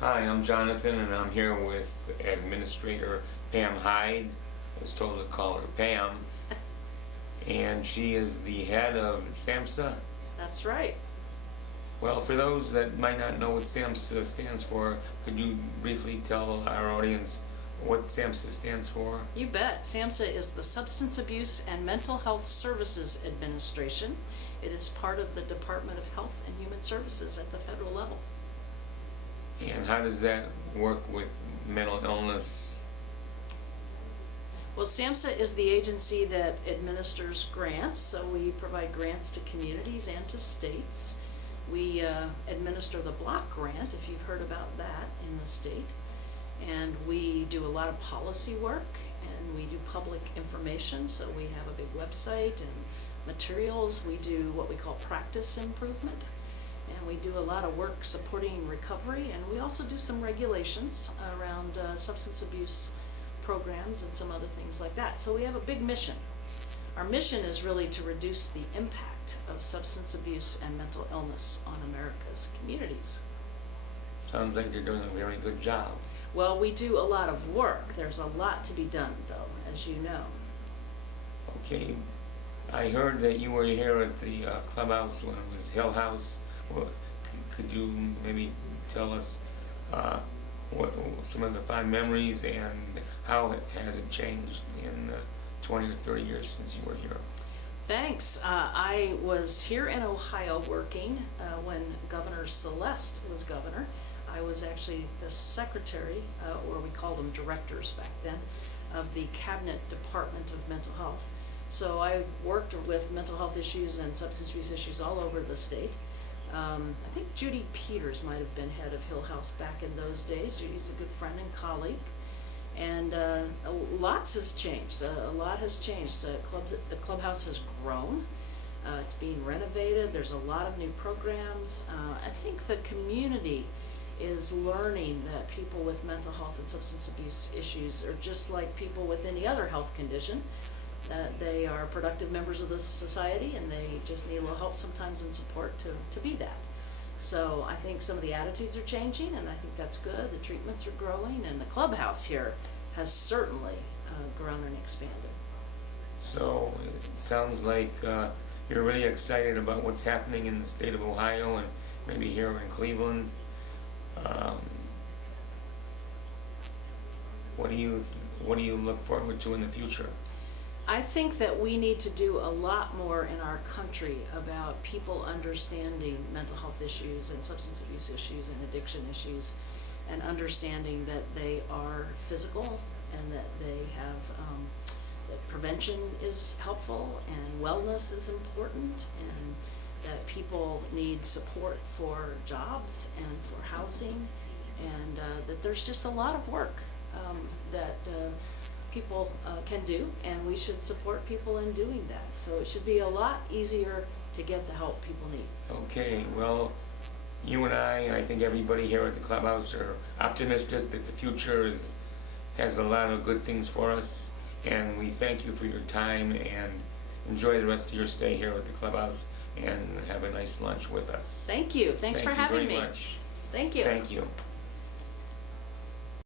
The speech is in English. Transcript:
Hi, I'm Jonathan, and I'm here with Administrator Pam Hyde. I was told to call her Pam. And she is the head of SAMHSA. That's right. Well, for those that might not know what SAMHSA stands for, could you briefly tell our audience what SAMHSA stands for? You bet. SAMHSA is the Substance Abuse and Mental Health Services Administration. It is part of the Department of Health and Human Services at the federal level. And how does that work with mental illness? Well, SAMHSA is the agency that administers grants, so we provide grants to communities and to states. We administer the block grant, if you've heard about that in the state. And we do a lot of policy work, and we do public information, so we have a big website and materials. We do what we call practice improvement, and we do a lot of work supporting recovery, and we also do some regulations around substance abuse programs and some other things like that. So we have a big mission. Our mission is really to reduce the impact of substance abuse and mental illness on America's communities. Sounds like you're doing a very good job. Well, we do a lot of work. There's a lot to be done, though, as you know. Okay, I heard that you were here at the Clubhouse when it was Hill House. Well, could you maybe tell us what some of the fond memories and how has it changed in the 20 or 30 years since you were here? Thanks. I was here in Ohio working when Governor Celeste was governor. I was actually the secretary, or we called them directors back then, of the Cabinet Department of Mental Health. So I worked with mental health issues and substance abuse issues all over the state. I think Judy Peters might have been head of Hill House back in those days. Judy's a good friend and colleague. And lots has changed. A lot has changed. The Clubhouse has grown. It's being renovated. There's a lot of new programs. I think the community is learning that people with mental health and substance abuse issues are just like people with any other health condition. That they are productive members of the society, and they just need a little help sometimes and support to be that. So I think some of the attitudes are changing, and I think that's good. The treatments are growing, and the Clubhouse here has certainly grown and expanded. So it sounds like you're really excited about what's happening in the state of Ohio and maybe here in Cleveland. What do you look forward to in the future? I think that we need to do a lot more in our country about people understanding mental health issues and substance abuse issues and addiction issues, and understanding that they are physical and that they have that prevention is helpful and wellness is important, and that people need support for jobs and for housing, and that there's just a lot of work that people can do, and we should support people in doing that. So it should be a lot easier to get the help people need. Okay, well, you and I think everybody here at the Clubhouse are optimistic that the future has a lot of good things for us, and we thank you for your time, and enjoy the rest of your stay here at the Clubhouse, and have a nice lunch with us. Thank you. Thanks for having me. Thank you very much. Thank you. Thank you.